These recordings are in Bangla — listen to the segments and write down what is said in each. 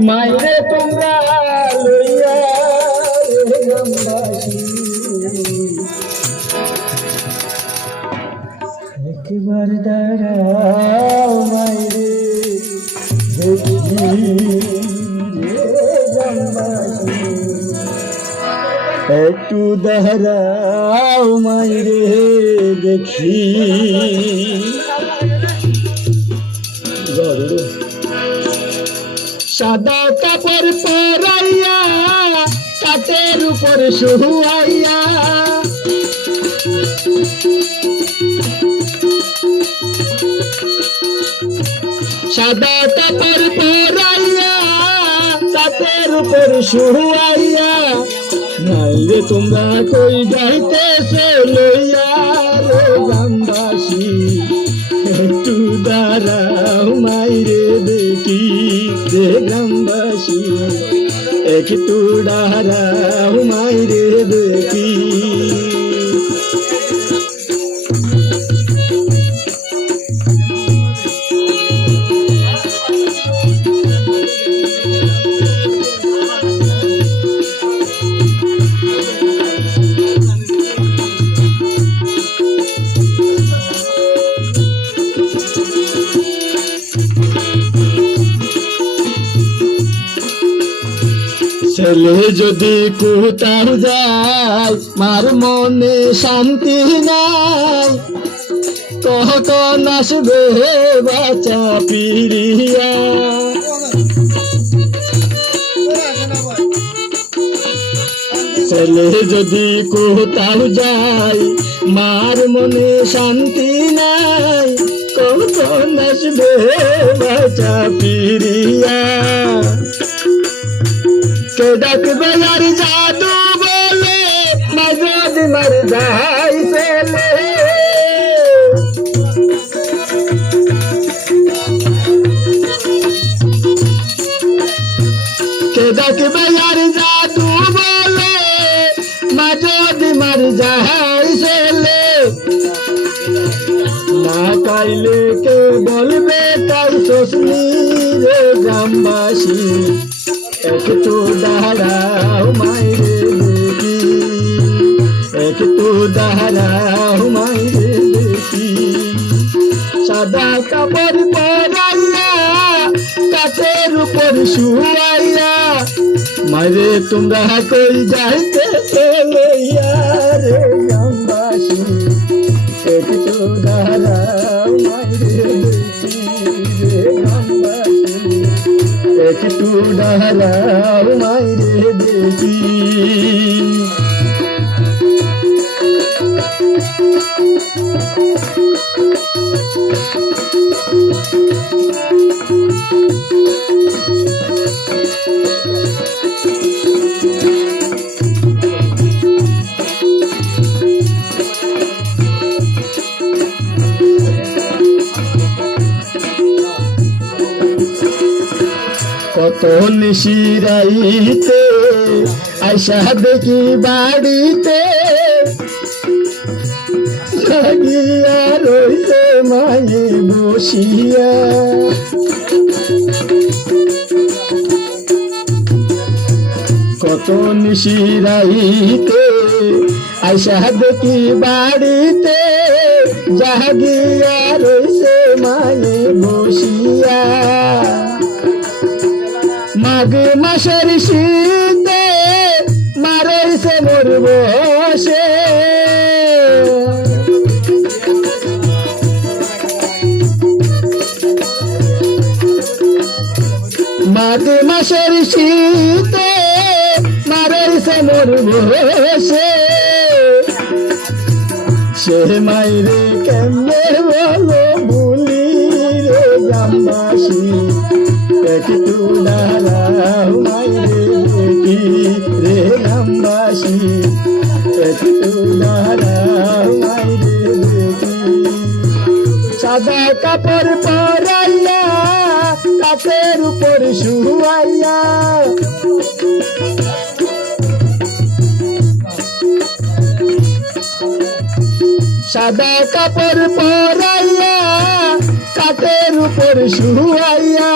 মাইরে তোমরা লইয়া রে গ্রামবাসী একবার দাঁড়াও মাইরে দেখি রে গ্রামবাসী একটু দাঁড়াও মাইরে দেখি সাদা কাপড় পরাইয়া কাঠের উপর শুয়াইয়া সাদা কাপড় পরাইয়া কাঠের উপর শুয়াইয়া নাইরে তোমরা কই যাইতেছে লইয়া রে গ্রামবাসী একটু দাঁড়াও মাইরে দেখি রে গ্রামবাসী একটু দাঁড়াও মাইরে দেখি ছেলে যদি কোথাও যায় মার মনে শান্তি নাই কখন আসবে বাচ্চা পিরিয়া ছেলে যদি কোথাও যায় মার মনে শান্তি নাই কখন আসবে বাচ্চা পিরিয়া কে ডাকবে আর জাদু বলে মজদ মর যাই ফেলে কে ডাকবে আর জাদু বলে মজদ মর যাই ফেলে না পাইলে কে বলবে তাই শোষণী রে গ্রামবাসী একটু দাঁড়াও মাইরে দেখি একটু দাঁড়াও মাইরে দেখি সাদা কাপড় পরাইয়া কাঠের উপর শুয়াইয়া মাইরে তোমরা কই যাইতেছে লইয়া রে গ্রামবাসী একটু দাঁড়াও মাইরে দেখি রে গ্রামবাসী একটু দাঁড়াও মাইরে দেখি কত নিশিরাইতে আইসা দেখি বাড়িতে লাগিয়া রইছে মায়ে বসিয়া কত নিশিরাইতে আইসা দেখি বাড়িতে জাগিয়া রইছে মায়ে বসিয়া মাঘ মাসের শীতে মারাইছে মোর বসে মাঘ মাসের শীতে মারাইছে মোর বসে সে মাইরে কেমনে বলো ভুলি রে গ্রামবাসী একটু দাঁড়াও মাইরে দেখি রে গ্রামবাসী একটু দাঁড়াও মাইরে দেখি সাদা কাপড় পরাইয়া কাঠের উপর শুয়াইয়া সাদা কাপড় পরাইয়া কাঠের উপর শুয়াইয়া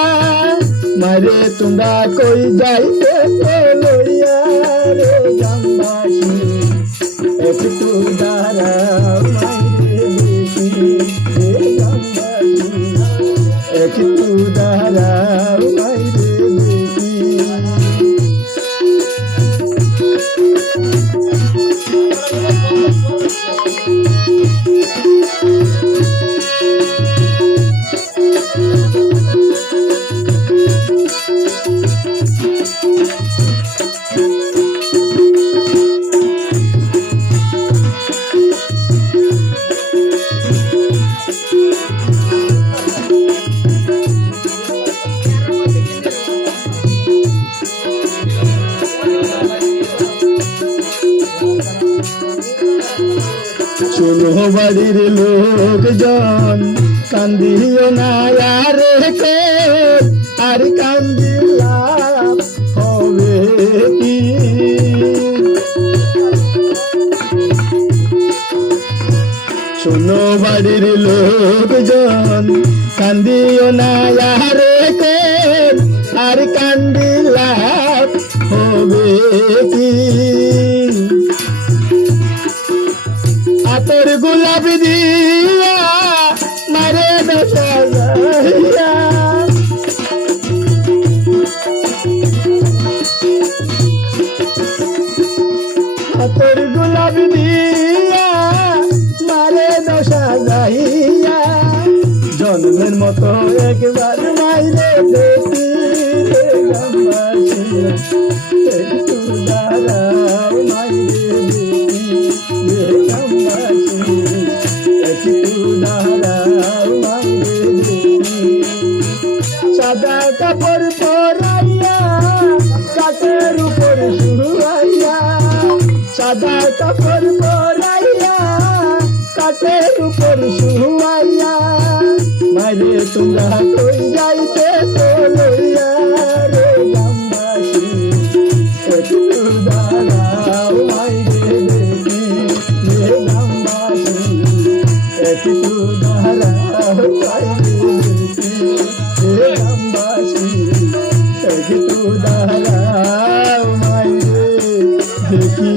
মারে তোমরা কই যাইতে লইয়া রে গ্রামবাসী একটু দাঁড়াও মাইরে দেখি রে গ্রামবাসী একটু দাঁড়াও মাইরে দেখি শোনো বাড়ির লোকজন কান্দিও না রে আর কান্দিলাম হবে কি শোনো বাড়ির লোকজন কান্দিও না রে আর কান্দিলাম হবে কি আতর গোলাপ দিয়া মারে দশা যাইয়া আতর গোলাপ দিয়া মারে দশা যাইয়া জন্মের মতো একবার মাইরে দেখি রে গ্রামবাসী একটু দাঁড়াও মাইরে দেখি রে গ্রামবাসী একটু দাঁড়াও মাইরে দেখি সাদা কাপড় পরাইয়া কাঠের উপর শুয়াইয়া সাদা কাপড় পরাইয়া কাঠের উপর শুয়াইয়া মাইরে তোমরা কই যাইতে লইয়া রে গ্রামবাসী একটু দাঁড়াও মাইরে দেখি রে গ্রামবাসী একটু দাঁড়াও মাইরে দেখি রে গ্রামবাসী একটু দাঁড়াও মাইরে দেখি